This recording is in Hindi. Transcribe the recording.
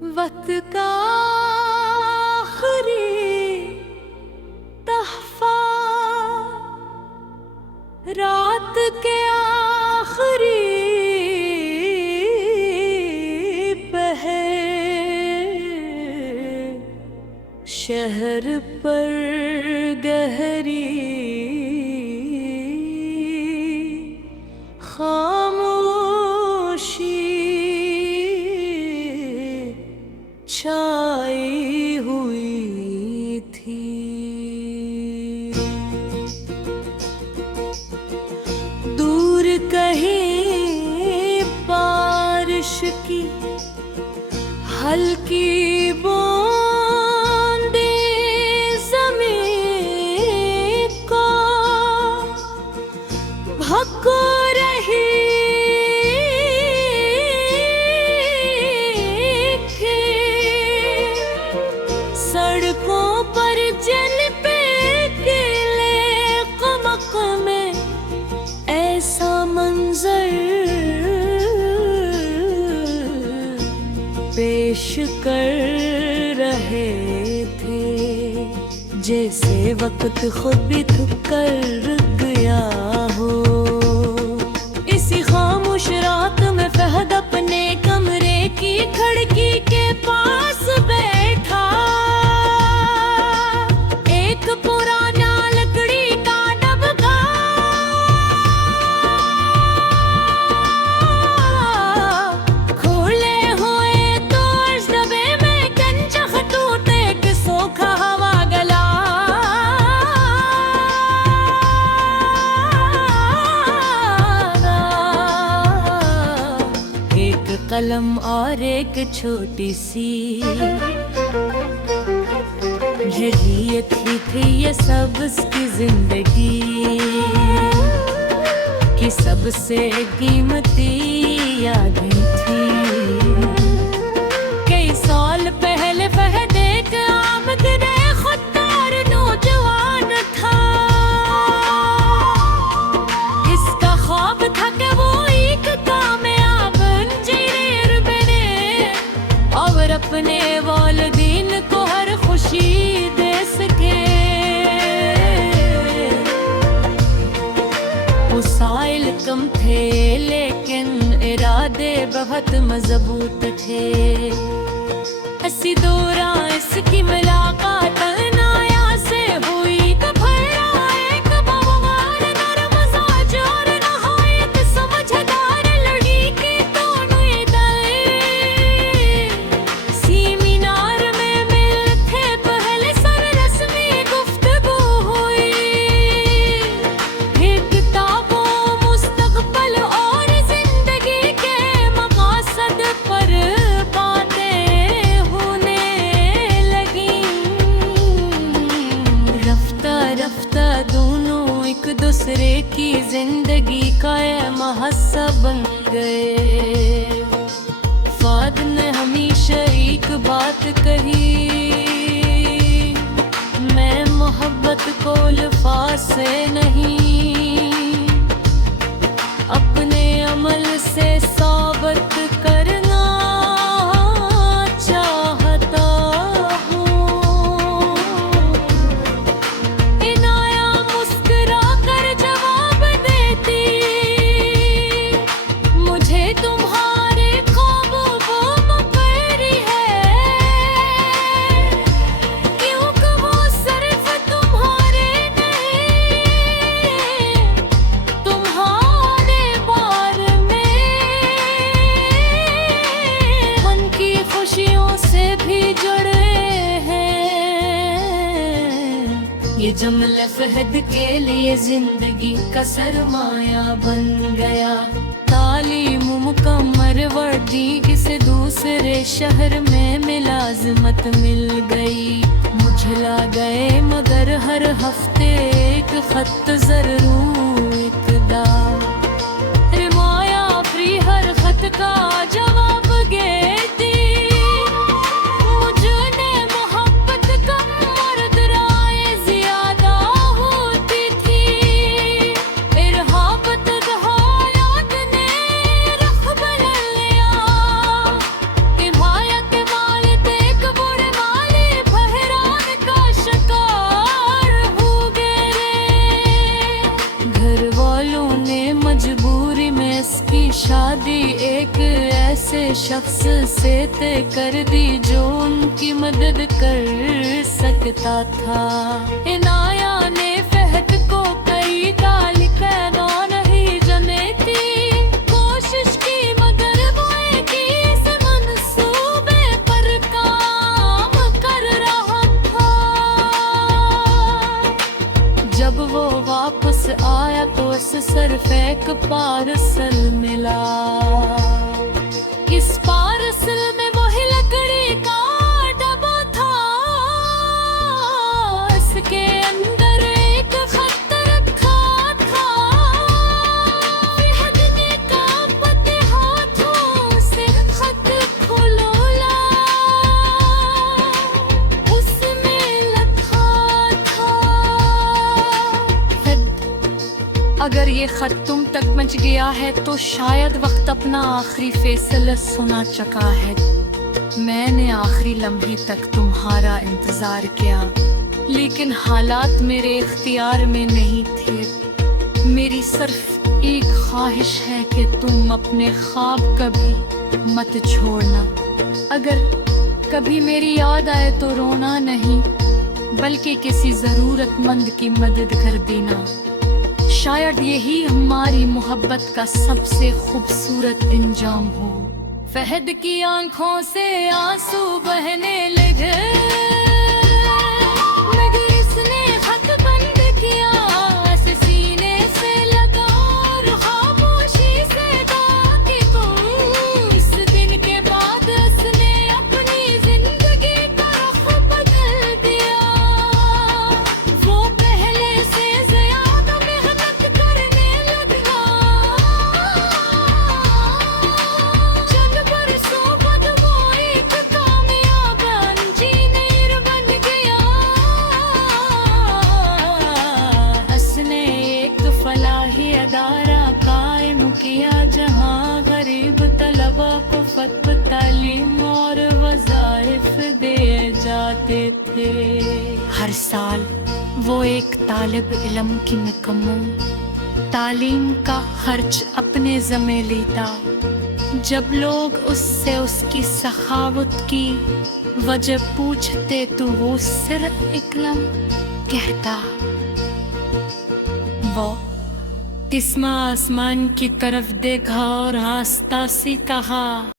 वक्त का आखिरी तहफा, रात के आखिरी पहर, शहर पर गहरी छाई हुई थी। दूर कहीं बारिश की हल्की बूंदें ज़मीन को भको रही सड़कों पर जल पे गिले कमक में ऐसा मंजर पेश कर रहे थे, जैसे वक्त खुद भी थक कर रुक गया हो। इसी खामोश रात में फहद अपने कमरे की खिड़की के पास बैठा, पुराना लकड़ी का डबका खोले हुए तो डबे में कंचक टूटे कि सोखा हवा गला। एक कलम और एक छोटी सी यही थी ये सबकी जिंदगी की सबसे कीमती यादें थी। कई साल पहले फहद एक आमद खुददार नौजवान था। इसका ख्वाब था कि वो एक कामयाब इंजीनियर बने और अपने वालिदैन को हर खुशी दे सके। वसाइल कम थे लेकिन इरादे बहुत मजबूत थे। हंसी दौरा इसकी मुलाकात अनाया से हुई तो भरा एक भगवान नरम मिजाज और नहायत समझदार लड़ी के दोनों इदाएं सीमीनार में मिलते पहले सर रस्मी गुफ्तगू हुई। फिर किताबों मुस्तकबल और जिंदगी के मकासद पर बातें होने लगी। रफ्ता रफ्ता दोनों एक दूसरे की जिंदगी का हिस्सा बन गए। फाद ने हमेशा एक बात कही, मैं मोहब्बत को अल्फाज से नहीं अपने अमल से साबित करना चाहता हूँ। इनाया मुस्कुरा कर जवाब देती, मुझे तुम्हारे ख्वाबों को मुकर्री है, क्योंकि वो सिर्फ तुम्हारे नहीं तुम्हारे बारे में मन की खुशियों से भी जुड़े हैं। ये जुमला फहद के लिए जिंदगी का सरमाया बन गया। तालीम मुकम्मल वर्दी किसी दूसरे शहर में मुलाजमत मिल गई। मुझला गए मगर हर हफ्ते एक खत जरूर इकदा। रिमाया फ्री हर खत का जवाब गेती। मुझने मोहब्बत कम और दुराए ज्यादा होती थी। इरहाबत हालात ने रख बदल लिया। हिमायत ऐसे शख्स से तय कर दी जो उनकी मदद कर सकता था। इनाया ने फहद को कई गाली पैदा नहीं जमे थी, कोशिश की मगर वो एक इस मंसूबे पर काम कर रहा था। जब वो वापस आया तो इस सरफ एक पार्सल मिला। इस पार्सल में वही लकड़ी का डब्बा था, इसके अंदर एक खत रखा था। फहद ने कांपते हाथों से खत खोला, उसमें लिखा था, अगर ये खत तुम तक पहुंच गया है तो शायद वक्त अपना आखिरी फैसला सुना चुका है। मैंने आखिरी लम्हे तक तुम्हारा इंतजार किया, लेकिन हालात मेरे इख्तियार में नहीं थे। मेरी सिर्फ एक ख्वाहिश है कि तुम अपने ख्वाब कभी मत छोड़ना। अगर कभी मेरी याद आए तो रोना नहीं, बल्कि किसी ज़रूरतमंद की मदद कर देना। शायद यही हमारी मोहब्बत का सबसे खूबसूरत इंजाम हो। फहद की आंखों से आंसू बहने लगे, मगर इसने खत बंद किया, ऐसे सीने से लगा और खामोशी से कहा कि तुम। इस दिन के बाद इसने अपनी जिंदगी का रुख बदल दिया। वो पहले से ज्यादा मेहनत करने लगा, चंद बरसों बाद वो एक कामयाब इंजीनियर बन गया। उसने एक फलाही अदारा कायम किया जहां गरीब तलबा को फतवा, तालीम और वज़ाइफ दिए जाते थे। हर साल वो एक तालिब इल्म की मुकम्मल तालीम का खर्च अपने ज़िम्मे लेता। जब लोग उससे उसकी सखावत की वजह पूछते तो वो सिर्फ इकलम कहता। वो तिस्मा आसमान की तरफ देखा और आस्ता सी कहा,